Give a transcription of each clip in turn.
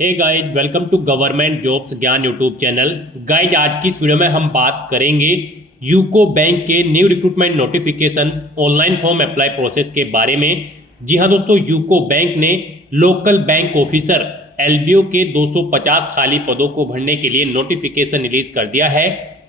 Hey guys, welcome to government jobs ज्ञान YouTube channel. Guys, आज की इस वीडियो में हम बात करेंगे यूको बैंक के new recruitment notification online form apply process के बारे में। जी हाँ दोस्तों, यूको बैंक ने लोकल बैंक ऑफिसर एलबीओ के 250 खाली पदों को भरने के लिए नोटिफिकेशन रिलीज कर दिया है।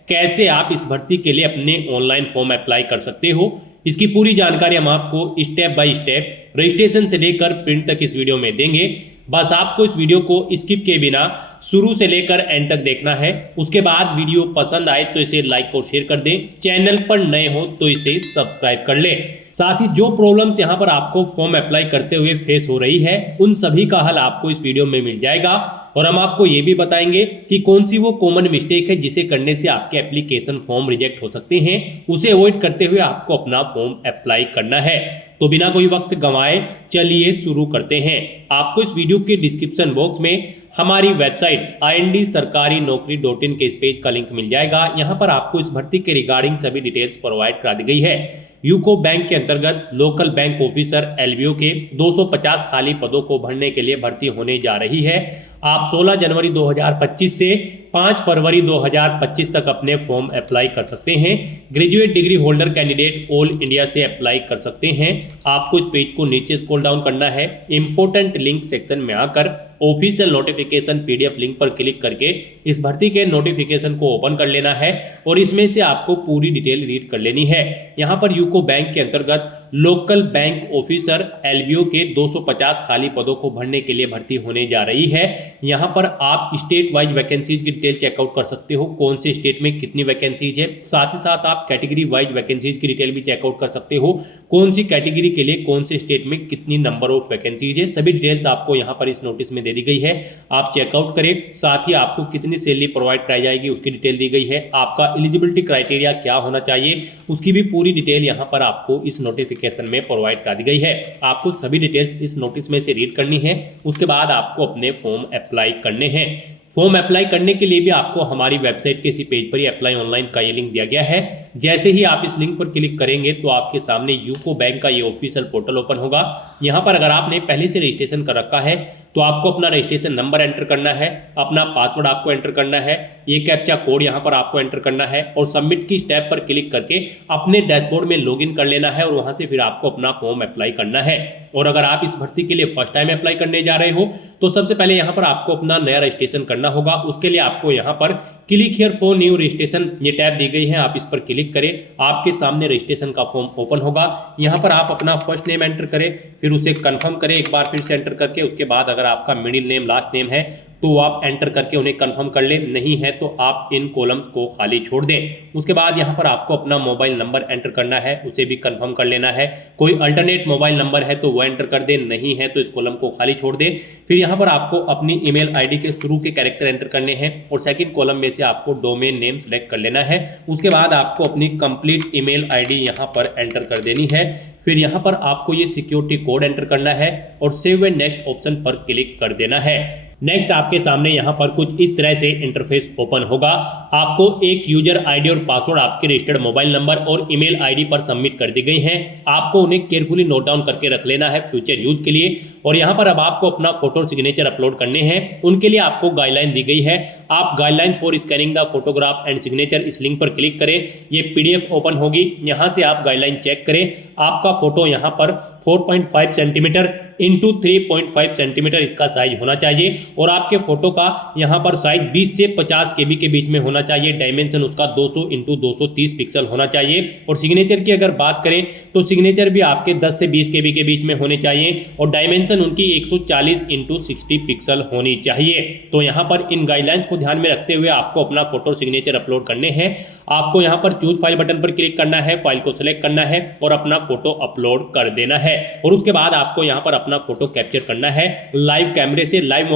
कैसे आप इस भर्ती के लिए अपने ऑनलाइन फॉर्म अप्लाई कर सकते हो, इसकी पूरी जानकारी हम आपको स्टेप बाय स्टेप रजिस्ट्रेशन से लेकर प्रिंट तक इस वीडियो में देंगे। बस आपको इस वीडियो को स्किप किए बिना शुरू से लेकर एंड तक देखना है। उसके बाद वीडियो पसंद आए तो इसे लाइक और शेयर कर दें। चैनल पर नए हो तो इसे सब्सक्राइब कर ले। साथ ही जो प्रॉब्लम्स यहाँ पर आपको फॉर्म अप्लाई करते हुए फेस हो रही है, उन सभी का हल आपको इस वीडियो में मिल जाएगा। और हम आपको ये भी बताएंगे कि कौन सी वो कॉमन मिस्टेक है जिसे करने से आपके एप्लीकेशन फॉर्म रिजेक्ट हो सकते हैं। उसे अवॉइड करते हुए आपको अपना फॉर्म अप्लाई करना है। तो बिना कोई वक्त गंवाए चलिए शुरू करते हैं। आपको इस वीडियो के डिस्क्रिप्शन बॉक्स में हमारी वेबसाइट IND-sarkarinokri.in के इस पेज का लिंक मिल जाएगा। यहाँ पर आपको इस भर्ती के रिगार्डिंग सभी डिटेल्स प्रोवाइड करा दी गई है। यूको बैंक के अंतर्गत लोकल बैंक ऑफिसर एलबीओ के 250 खाली पदों को भरने के लिए भर्ती होने जा रही है। आप 16 जनवरी 2025 से 5 फरवरी 2025 तक अपने फॉर्म अप्लाई कर सकते हैं। Graduate degree holder candidate all India से अप्लाई कर सकते हैं। आपको इस पेज को नीचे स्क्रॉल डाउन करना है। इंपॉर्टेंट लिंक सेक्शन में आकर ऑफिशियल नोटिफिकेशन पीडीएफ लिंक पर क्लिक करके इस भर्ती के नोटिफिकेशन को ओपन कर लेना है और इसमें से आपको पूरी डिटेल रीड कर लेनी है। यहाँ पर यूको बैंक के अंतर्गत लोकल बैंक ऑफिसर एलबीओ के 250 खाली पदों को भरने के लिए भर्ती होने जा रही है। यहाँ पर आप स्टेट वाइज वैकेंसीज की डिटेल चेकआउट कर सकते हो, कौन से स्टेट में कितनी वैकेंसीज है। साथ ही साथ आप कैटेगरी वाइज वैकेंसीज की डिटेल भी चेकआउट कर सकते हो, कौन सी कैटेगरी के लिए कौन से स्टेट में कितनी नंबर ऑफ वैकेंसीज है। सभी डिटेल्स आपको यहाँ पर इस नोटिस में दे दी गई है, आप चेकआउट करें। साथ ही आपको कितनी सैलरी प्रोवाइड कराई जाएगी उसकी डिटेल दी गई है। आपका एलिजिबिलिटी क्राइटेरिया क्या होना चाहिए उसकी भी पूरी डिटेल यहाँ पर आपको इस नोटिफिकेशन में प्रोवाइड करा दी गई है। आपको सभी डिटेल्स इस नोटिस में से रीड करनी है। उसके बाद आपको अपने फॉर्म अप्लाई करने हैं। फॉर्म अप्लाई करने के लिए भी आपको हमारी वेबसाइट के इसी पेज पर ही अप्लाई ऑनलाइन का ये लिंक दिया गया है। जैसे ही आप इस लिंक पर क्लिक करेंगे तो आपके सामने यूको बैंक का ये ऑफिशियल पोर्टल ओपन होगा। यहाँ पर अगर आपने पहले से रजिस्ट्रेशन कर रखा है तो आपको अपना रजिस्ट्रेशन नंबर एंटर करना है, अपना पासवर्ड आपको एंटर करना है, ये कैप्चा कोड यहाँ पर आपको एंटर करना है और सबमिट की स्टेप पर क्लिक करके अपने डैशबोर्ड में लॉगिन कर लेना है और वहां से फिर आपको अपना फॉर्म अप्लाई करना है। और अगर आप इस भर्ती के लिए फर्स्ट टाइम अप्लाई करने जा रहे हो तो सबसे पहले यहाँ पर आपको अपना नया रजिस्ट्रेशन करना होगा। उसके लिए आपको यहाँ पर click here for new registration ये टैब दी गई है, आप इस पर क्लिक करें। आपके सामने रजिस्ट्रेशन का फॉर्म ओपन होगा। यहाँ पर आप अपना फर्स्ट नेम एंटर करें, फिर उसे कंफर्म करें एक बार फिर से एंटर करके। उसके बाद अगर आपका मिडिल नेम लास्ट नेम है तो आप एंटर करके उन्हें कंफर्म कर लें, नहीं है तो आप इन कॉलम्स को खाली छोड़ दें। उसके बाद यहाँ पर आपको अपना मोबाइल नंबर एंटर करना है, उसे भी कंफर्म कर लेना है। कोई अल्टरनेट मोबाइल नंबर है तो वो एंटर कर दें, नहीं है तो इस कॉलम को खाली छोड़ दें। फिर यहाँ पर आपको अपनी ईमेल आईडी के शुरू के कैरेक्टर एंटर करने हैं और सेकंड कॉलम में से आपको डोमेन नेम सेलेक्ट कर लेना है। उसके बाद आपको अपनी कंप्लीट ईमेल आईडी यहाँ पर एंटर कर देनी है। फिर यहाँ पर आपको ये सिक्योरिटी कोड एंटर करना है और सेव एंड नेक्स्ट ऑप्शन पर क्लिक कर देना है। नेक्स्ट आपके सामने यहाँ पर कुछ इस तरह से इंटरफेस ओपन होगा। आपको एक यूजर आईडी और पासवर्ड आपके रजिस्टर्ड मोबाइल नंबर और ईमेल आईडी पर सबमिट कर दी गई हैं। आपको उन्हें केयरफुली नोट डाउन करके रख लेना है फ्यूचर यूज के लिए। और यहाँ पर अब आपको अपना फोटो और सिग्नेचर अपलोड करने हैं। उनके लिए आपको गाइडलाइन दी गई है। आप guideline for scanning the photograph and signature इस लिंक पर क्लिक करें, ये पीडीएफ ओपन होगी। यहाँ से आप गाइडलाइन चेक करें। आपका फोटो यहाँ पर 4.5 सेंटीमीटर इंटू 3.5 सेंटीमीटर इसका साइज होना चाहिए और आपके फोटो का यहाँ पर साइज 20 से 50 केबी के बीच में होना चाहिए। डायमेंशन उसका 200 इंटू 230 पिक्सल होना चाहिए। और सिग्नेचर की अगर बात करें तो सिग्नेचर भी आपके 10 से 20 केबी के बीच में होने चाहिए और डायमेंशन उनकी 140 इंटू 60 पिक्सल होनी चाहिए। तो यहाँ पर इन गाइडलाइंस को ध्यान में रखते हुए आपको अपना फोटो सिग्नेचर अपलोड करने हैं। आपको यहाँ पर चूज फाइल बटन पर क्लिक करना है, फाइल को सिलेक्ट करना है और अपना फोटो अपलोड कर देना है। और उसके बाद आपको यहाँ पर अपना फोटो कैप्चर करना है लाइव कैमरे से, लाइव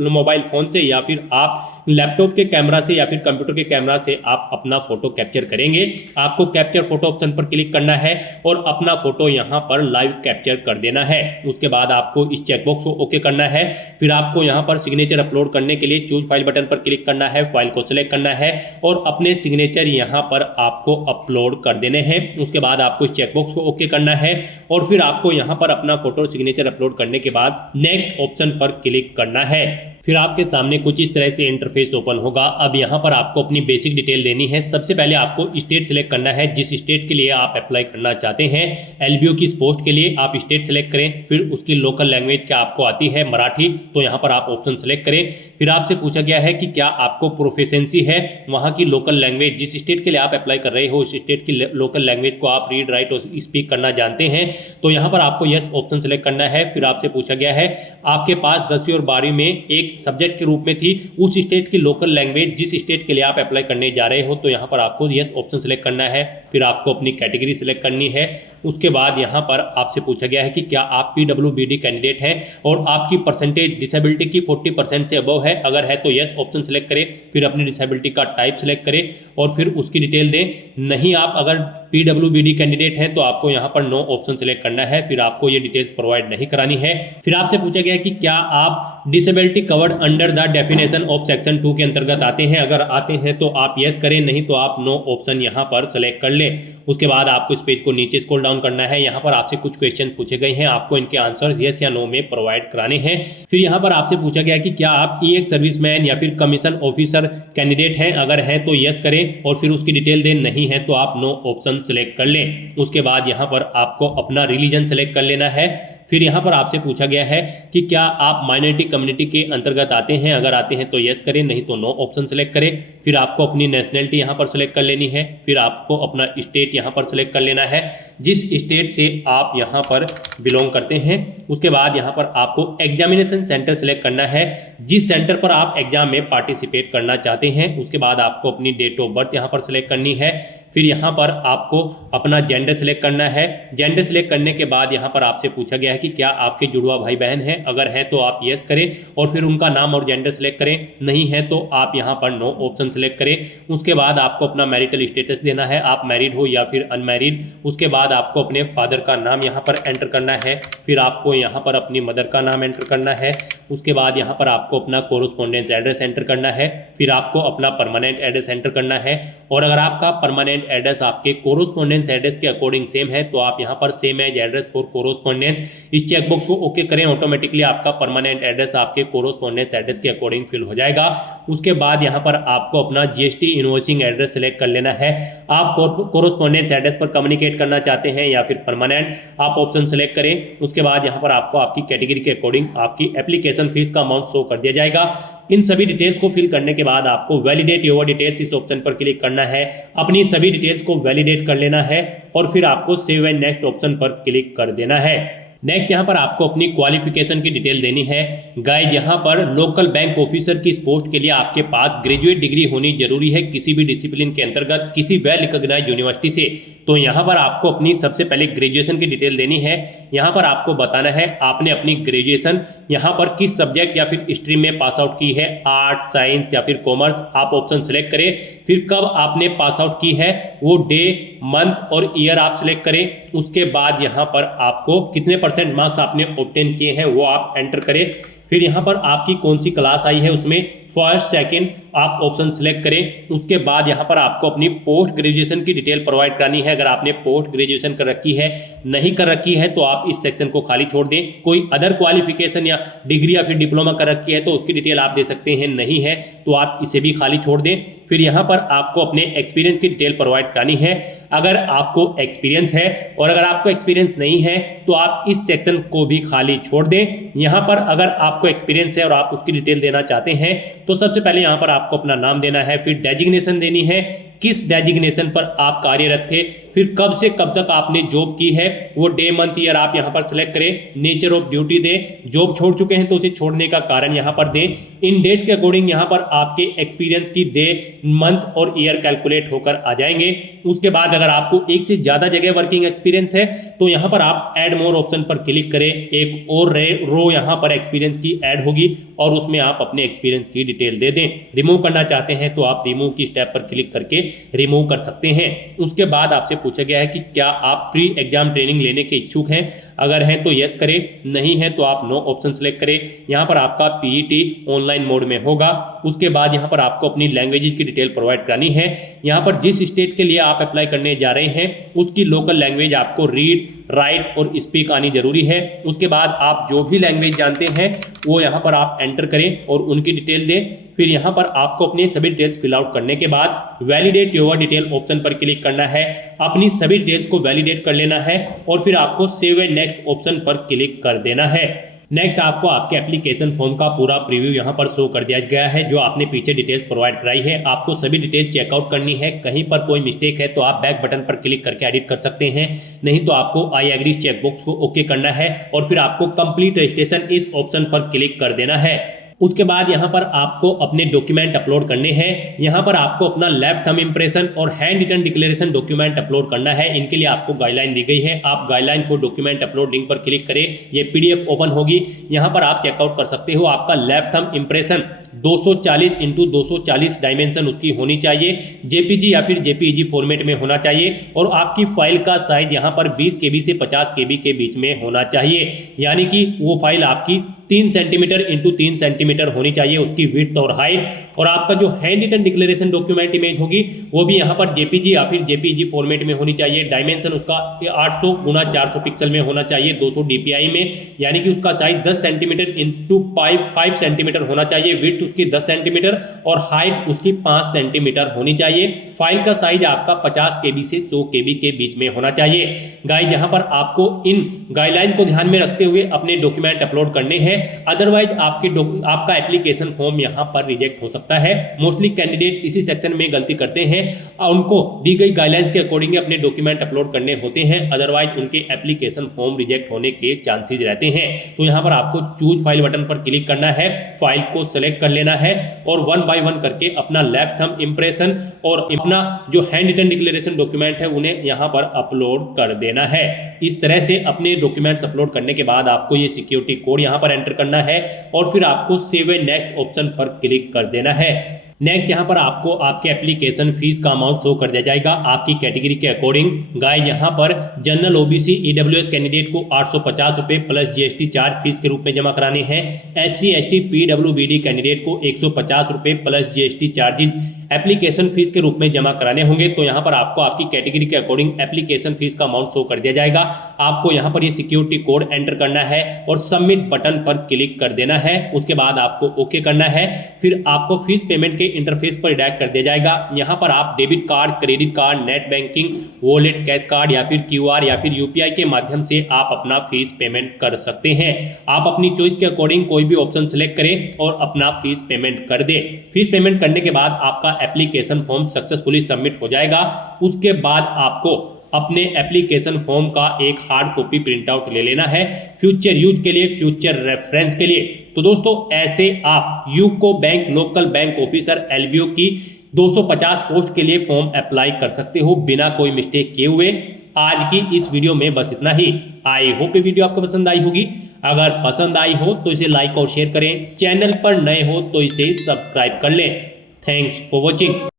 मोबाइल फोन से या फिर आप लैपटॉप के कैमरा से या फिर कंप्यूटर के कैमरा से आप अपना फोटो कैप्चर करेंगे। आपको कैप्चर फोटो ऑप्शन पर क्लिक करना है और अपना फोटो यहाँ पर लाइव कैप्चर कर देना है। उसके बाद आपको इस चेकबॉक्स को ओके करना है। फिर आपको यहाँ पर सिग्नेचर अपलोड करने के लिए चूज फाइल बटन पर क्लिक करना है, फाइल को सिलेक्ट करना है और अपने सिग्नेचर यहाँ पर आपको अपलोड कर देने हैं। उसके बाद आपको इस चेकबॉक्स को ओके करना है और फिर आपको यहाँ पर अपना फोटो सिग्नेचर अपलोड करने के बाद नेक्स्ट ऑप्शन पर क्लिक करना है। फिर आपके सामने कुछ इस तरह से इंटरफेस ओपन होगा। अब यहाँ पर आपको अपनी बेसिक डिटेल देनी है। सबसे पहले आपको स्टेट सेलेक्ट करना है, जिस स्टेट के लिए आप अप्लाई करना चाहते हैं। एलबीओ की इस पोस्ट के लिए आप स्टेट सेलेक्ट करें। फिर उसकी लोकल लैंग्वेज क्या आपको आती है, मराठी, तो यहाँ पर आप ऑप्शन सेलेक्ट करें। फिर आपसे पूछा गया है कि क्या आपको प्रोफिशिएंसी है वहाँ की लोकल लैंग्वेज, जिस स्टेट के लिए आप अप्लाई कर रहे हो उस स्टेट की लोकल लैंग्वेज को आप रीड, राइट और स्पीक करना जानते हैं, तो यहाँ पर आपको यस ऑप्शन सेलेक्ट करना है। फिर आपसे पूछा गया है आपके पास 10वीं और 12वीं में एक सब्जेक्ट के रूप में थी उस स्टेट की लोकल लैंग्वेज, जिस स्टेट के लिए आप अप्लाई करने जा रहे हो, तो यहाँ पर आपको यस ऑप्शन सेलेक्ट करना है। फिर आपको अपनी कैटेगरी सेलेक्ट करनी है। उसके बाद यहाँ पर आपसे पूछा गया है कि क्या आप पीडब्ल्यूबीडी कैंडिडेट हैं और आपकी परसेंटेज डिसेबिलिटी की 40% से अबव है। अगर है तो यस ऑप्शन सेलेक्ट करें। फिर अपनी डिसेबिलिटी का टाइप सेलेक्ट करें और फिर उसकी डिटेल दें। नहीं, आप अगर पीडब्ल्यूबीडी कैंडिडेट हैं तो आपको यहाँ पर नो ऑप्शन सेलेक्ट करना है। फिर आपको ये डिटेल्स प्रोवाइड नहीं करानी है। फिर आपसे पूछा गया कि क्या आप disability covered under the definition of section 2 के अंतर्गत आते हैं। अगर आते हैं तो आप यस करें, नहीं तो आप नो ऑप्शन यहाँ पर सेलेक्ट कर लें। उसके बाद आपको इस पेज को नीचे स्क्रॉल डाउन करना है। यहाँ पर आपसे कुछ क्वेश्चन पूछे गए हैं, आपको इनके आंसर यस या नो में प्रोवाइड कराने हैं। फिर यहाँ पर आपसे पूछा गया कि क्या आप ईएक्स सर्विसमैन या फिर कमीशन ऑफिसर कैंडिडेट हैं। अगर हैं तो यस करें और फिर उसकी डिटेल दें, नहीं है तो आप नो ऑप्शन सेलेक्ट कर लें। उसके बाद यहाँ पर आपको अपना रिलीजन सेलेक्ट कर लेना है। फिर यहाँ पर आपसे पूछा गया है कि क्या आप माइनॉरिटी कम्युनिटी के अंतर्गत आते हैं। अगर आते हैं तो यस करें, नहीं तो नो ऑप्शन सेलेक्ट करें। फिर आपको अपनी नेशनैलिटी यहाँ पर सेलेक्ट कर लेनी है। फिर आपको अपना स्टेट यहाँ पर सेलेक्ट कर लेना है, जिस स्टेट से आप यहाँ पर बिलोंग करते हैं। उसके बाद यहाँ पर आपको एग्जामिनेशन सेंटर सेलेक्ट करना है, जिस सेंटर पर आप एग्जाम में पार्टिसिपेट करना चाहते हैं। उसके बाद आपको अपनी डेट ऑफ बर्थ यहाँ पर सेलेक्ट करनी है। फिर यहाँ पर आपको अपना जेंडर सेलेक्ट करना है। जेंडर सेलेक्ट करने के बाद यहाँ पर आपसे पूछा गया है कि क्या आपके जुड़वा भाई बहन हैं। अगर हैं तो आप यस करें और फिर उनका नाम और जेंडर सेलेक्ट करें। नहीं है तो आप यहाँ पर नो ऑप्शन सेलेक्ट करें। उसके बाद आपको अपना मैरिटल स्टेटस देना है, आप मैरिड हो या फिर अनमैरिड। उसके बाद आपको अपने फादर का नाम यहाँ पर एंटर करना है। फिर आपको यहाँ पर अपनी मदर का नाम एंटर करना है। उसके बाद यहाँ पर आपको अपना कोरोस्पोंडेंस एड्रेस एंटर करना है। फिर आपको अपना परमानेंट एड्रेस एंटर करना है। और अगर आपका परमानेंट एड्रेस आपके कोरोस्पोंडेंस एड्रेस के अकॉर्डिंग सेम है तो आप यहाँ पर same as address for correspondence इस चेकबॉक्स को ओके करें। ऑटोमेटिकली आपका परमानेंट एड्रेस आपके कोरोस्पोंडेंस एड्रेस के अकॉर्डिंग फिल हो जाएगा। उसके बाद यहाँ पर आपको अपना जीएसटी इनवॉइसिंग एड्रेस सेलेक्ट कर लेना है। आप कोरोस्पोंडेंस एड्रेस पर कम्युनिकेट करना चाहते हैं या फिर परमानेंट, आप ऑप्शन सेलेक्ट करें। उसके बाद यहाँ पर आपको आपकी कैटेगरी के अकॉर्डिंग आपकी एप्लीकेशन फीस का अमाउंट शो कर दिया जाएगा। इन सभी डिटेल्स को फिल करने के बाद आपको वैलिडेट योर डिटेल्स इस ऑप्शन पर क्लिक करना है। अपनी सभी डिटेल्स को वैलिडेट कर लेना है और फिर आपको सेव एंड नेक्स्ट ऑप्शन पर क्लिक कर देना है। नेक्स्ट यहाँ पर आपको अपनी क्वालिफिकेशन की डिटेल देनी है। गाइस, यहाँ पर लोकल बैंक ऑफिसर की इस पोस्ट के लिए आपके पास ग्रेजुएट डिग्री होनी जरूरी है किसी भी डिसिप्लिन के अंतर्गत किसी वेल रिकॉग्नाइज्ड यूनिवर्सिटी से। तो यहाँ पर आपको अपनी सबसे पहले ग्रेजुएशन की डिटेल देनी है। यहाँ पर आपको बताना है आपने अपनी ग्रेजुएशन यहाँ पर किस सब्जेक्ट या फिर स्ट्रीम में पास आउट की है, आर्ट, साइंस या फिर कॉमर्स। आप ऑप्शन सेलेक्ट करें। फिर कब आपने पास आउट की है वो डे, मंथ और ईयर आप सिलेक्ट करें। उसके बाद यहाँ पर आपको कितने % मार्क्स आपने ऑब्टेन किए हैं वो आप एंटर करें। फिर यहाँ पर आपकी कौन सी क्लास आई है उसमें फर्स्ट, सेकंड आप ऑप्शन सेलेक्ट करें। उसके बाद यहाँ पर आपको अपनी पोस्ट ग्रेजुएशन की डिटेल प्रोवाइड करानी है। अगर आपने पोस्ट ग्रेजुएशन कर रखी है, नहीं कर रखी है तो आप इस सेक्शन को खाली छोड़ दें। कोई अदर क्वालिफिकेशन या डिग्री या फिर डिप्लोमा कर रखी है तो उसकी डिटेल आप दे सकते हैं, नहीं है तो आप इसे भी खाली छोड़ दें। फिर यहाँ पर आपको अपने एक्सपीरियंस की डिटेल प्रोवाइड करानी है। अगर आपको एक्सपीरियंस है और अगर आपको एक्सपीरियंस नहीं है तो आप इस सेक्शन को भी खाली छोड़ दें। यहाँ पर अगर आपको एक्सपीरियंस है और आप उसकी डिटेल देना चाहते हैं तो सबसे पहले यहाँ पर आपको अपना नाम देना है। फिर डेजिग्नेशन देनी है, किस डेजिग्नेशन पर आप कार्यरत थे। फिर कब से कब तक आपने जॉब की है वो डे, मंथ, ईयर आप यहाँ पर सेलेक्ट करें। नेचर ऑफ ड्यूटी दें, जॉब छोड़ चुके हैं तो उसे छोड़ने का कारण यहाँ पर दें। इन डेट्स के अकॉर्डिंग यहाँ पर आपके एक्सपीरियंस की डे, मंथ और ईयर कैलकुलेट होकर आ जाएंगे। उसके बाद अगर आपको एक से ज्यादा जगह वर्किंग एक्सपीरियंस है तो यहाँ पर आप ऐड मोर ऑप्शन पर क्लिक करें। एक और रो यहाँ पर एक्सपीरियंस की ऐड होगी और उसमें आप अपने एक्सपीरियंस की डिटेल दे दें। रिमूव करना चाहते हैं तो आप रिमूव की स्टेप पर क्लिक करके रिमूव कर सकते हैं। उसके बाद आपसे पूछा गया है कि क्या आप प्री एग्जाम ट्रेनिंग लेने के इच्छुक हैं। अगर हैं तो यस करें, नहीं है तो आप नो ऑप्शन सेलेक्ट करें। यहाँ पर आपका पीईटी ऑनलाइन मोड में होगा। उसके बाद यहाँ पर आपको अपनी लैंग्वेजेस की डिटेल प्रोवाइड करानी है। यहाँ पर जिस स्टेट के लिए आप अप्लाई करने जा रहे हैं उसकी लोकल लैंग्वेज आपको रीड, राइट और स्पीक आनी जरूरी है। उसके बाद आप जो भी लैंग्वेज जानते हैं वो यहाँ पर आप एंटर करें और उनकी डिटेल दें। फिर यहाँ पर आपको अपनी सभी डिटेल्स फिल आउट करने के बाद वैलिडेट योर डिटेल ऑप्शन पर क्लिक करना है। अपनी सभी डिटेल्स को वैलिडेट कर लेना है और फिर आपको सेव एंड नेक्स्ट ऑप्शन पर क्लिक कर देना है। नेक्स्ट आपको आपके एप्लीकेशन फॉर्म का पूरा प्रीव्यू यहाँ पर शो कर दिया गया है जो आपने पीछे डिटेल्स प्रोवाइड कराई है। आपको सभी डिटेल्स चेकआउट करनी है। कहीं पर कोई मिस्टेक है तो आप बैक बटन पर क्लिक करके एडिट कर सकते हैं, नहीं तो आपको आई एग्री चेकबॉक्स को ओके करना है और फिर आपको कंप्लीट रजिस्ट्रेशन इस ऑप्शन पर क्लिक कर देना है। उसके बाद यहाँ पर आपको अपने डॉक्यूमेंट अपलोड करने हैं। यहाँ पर आपको अपना लेफ्ट थंब इंप्रेशन और handwritten declaration document upload करना है। इनके लिए आपको गाइडलाइन दी गई है। आप guideline for document upload link पर क्लिक करें, ये पीडीएफ ओपन होगी। यहाँ पर आप चेकआउट कर सकते हो। आपका left thumb impression 240x240 dimension उसकी होनी चाहिए, जेपीजी या फिर जेपीईजी फॉर्मेट में होना चाहिए और आपकी फाइल का साइज यहाँ पर 20 KB से 50 KB के बीच में होना चाहिए, यानी कि वो फाइल आपकी 3 सेंटीमीटर इंटू 3 सेंटीमीटर होनी चाहिए उसकी विड्थ और हाइट। और आपका जो handwritten declaration document image होगी वो भी यहाँ पर जेपीजी या फिर जेपीईजी फॉर्मेट में होनी चाहिए। डायमेंशन उसका 800x400 पिक्सल में होना चाहिए 200 DPI में, यानी कि उसका साइज 10 सेंटीमीटर इंटू 5 सेंटीमीटर होना चाहिए। विड्थ उसकी 10 सेंटीमीटर और हाइट उसकी 5 सेंटीमीटर होनी चाहिए। फाइल का साइज आपका 50 KB से 100 KB के बीच में होना चाहिए। गाइस यहाँ पर आपको इन गाइडलाइन को ध्यान में रखते हुए अपने डॉक्यूमेंट अपलोड करने हैं, अदरवाइज आपका एप्लीकेशन फॉर्म यहाँ पर रिजेक्ट हो सकता है। मोस्टली कैंडिडेट इसी सेक्शन में गलती करते हैं, उनको दी गई गाइडलाइंस के अकॉर्डिंग अपने डॉक्यूमेंट अपलोड करने होते हैं, अदरवाइज उनके एप्लीकेशन फॉर्म रिजेक्ट होने के चांसेस रहते हैं। तो यहाँ पर आपको चूज फाइल बटन पर क्लिक करना है, फाइल को सेलेक्ट कर लेना है और 1 बाय 1 करके अपना लेफ्ट थंब इंप्रेशन और अपना जो हैंड रिटन डिक्लेरेशन डॉक्यूमेंट है उन्हें यहाँ पर अपलोड कर देना है। इस तरह से अपने डॉक्यूमेंट्स अपलोड करने के बाद आपको ये सिक्योरिटी कोड यहाँ पर एंटर करना है और फिर आपको सेव एंड नेक्स्ट ऑप्शन पर क्लिक कर देना है। नेक्स्ट यहाँ पर आपको आपके एप्लीकेशन फीस का अमाउंट शो कर दिया जाएगा आपकी कैटेगरी के अकॉर्डिंग। गाइस यहाँ पर जनरल ओबीसी ईडब्ल्यूएस कैंडिडेट को 850 रुपये प्लस जीएसटी चार्ज फीस के रूप में जमा कराने हैं। एससी एसटी पीडब्ल्यूबीडी कैंडिडेट को 150 रुपये plus GST charges application fees के रूप में जमा कराने होंगे। तो यहाँ पर आपको आपकी कैटेगरी के अकॉर्डिंग एप्लीकेशन फीस का अमाउंट शो कर दिया जाएगा। आपको यहाँ पर ये सिक्योरिटी कोड एंटर करना है और सबमिट बटन पर क्लिक कर देना है। उसके बाद आपको ओके करना है। फिर आपको फीस पेमेंट के इंटरफेस पर डायरेक्ट कर दिया जाएगा। यहाँ पर आप debit card, credit card, net banking, wallet, cash card या फिर क्यूआर या फिर यूपीआई के माध्यम से आप अपना फीस पेमेंट कर सकते हैं। आप अपनी चॉइस के अकॉर्डिंग कोई भी ऑप्शन सेलेक्ट करें और अपना फीस पेमेंट कर दे। फीस पेमेंट करने के बाद आपका एप्लीकेशन फॉर्म सक्सेसफुली सबमिट हो जाएगा। उसके बाद आपको अपने एप्लीकेशन फॉर्म का एक हार्ड कॉपी प्रिंट आउट ले लेना है फ्यूचर यूज के लिए, फ्यूचर रेफरेंस के लिए। तो दोस्तों ऐसे आप UCO bank local bank officer LBO की 250 पोस्ट के लिए फॉर्म अप्लाई कर सकते हो बिना कोई मिस्टेक किए हुए। आज की इस वीडियो में बस इतना ही। आई होप ये वीडियो आपको पसंद आई होगी। अगर पसंद आई हो तो इसे लाइक और शेयर करें। चैनल पर नए हो तो इसे सब्सक्राइब कर लें। Thanks for watching.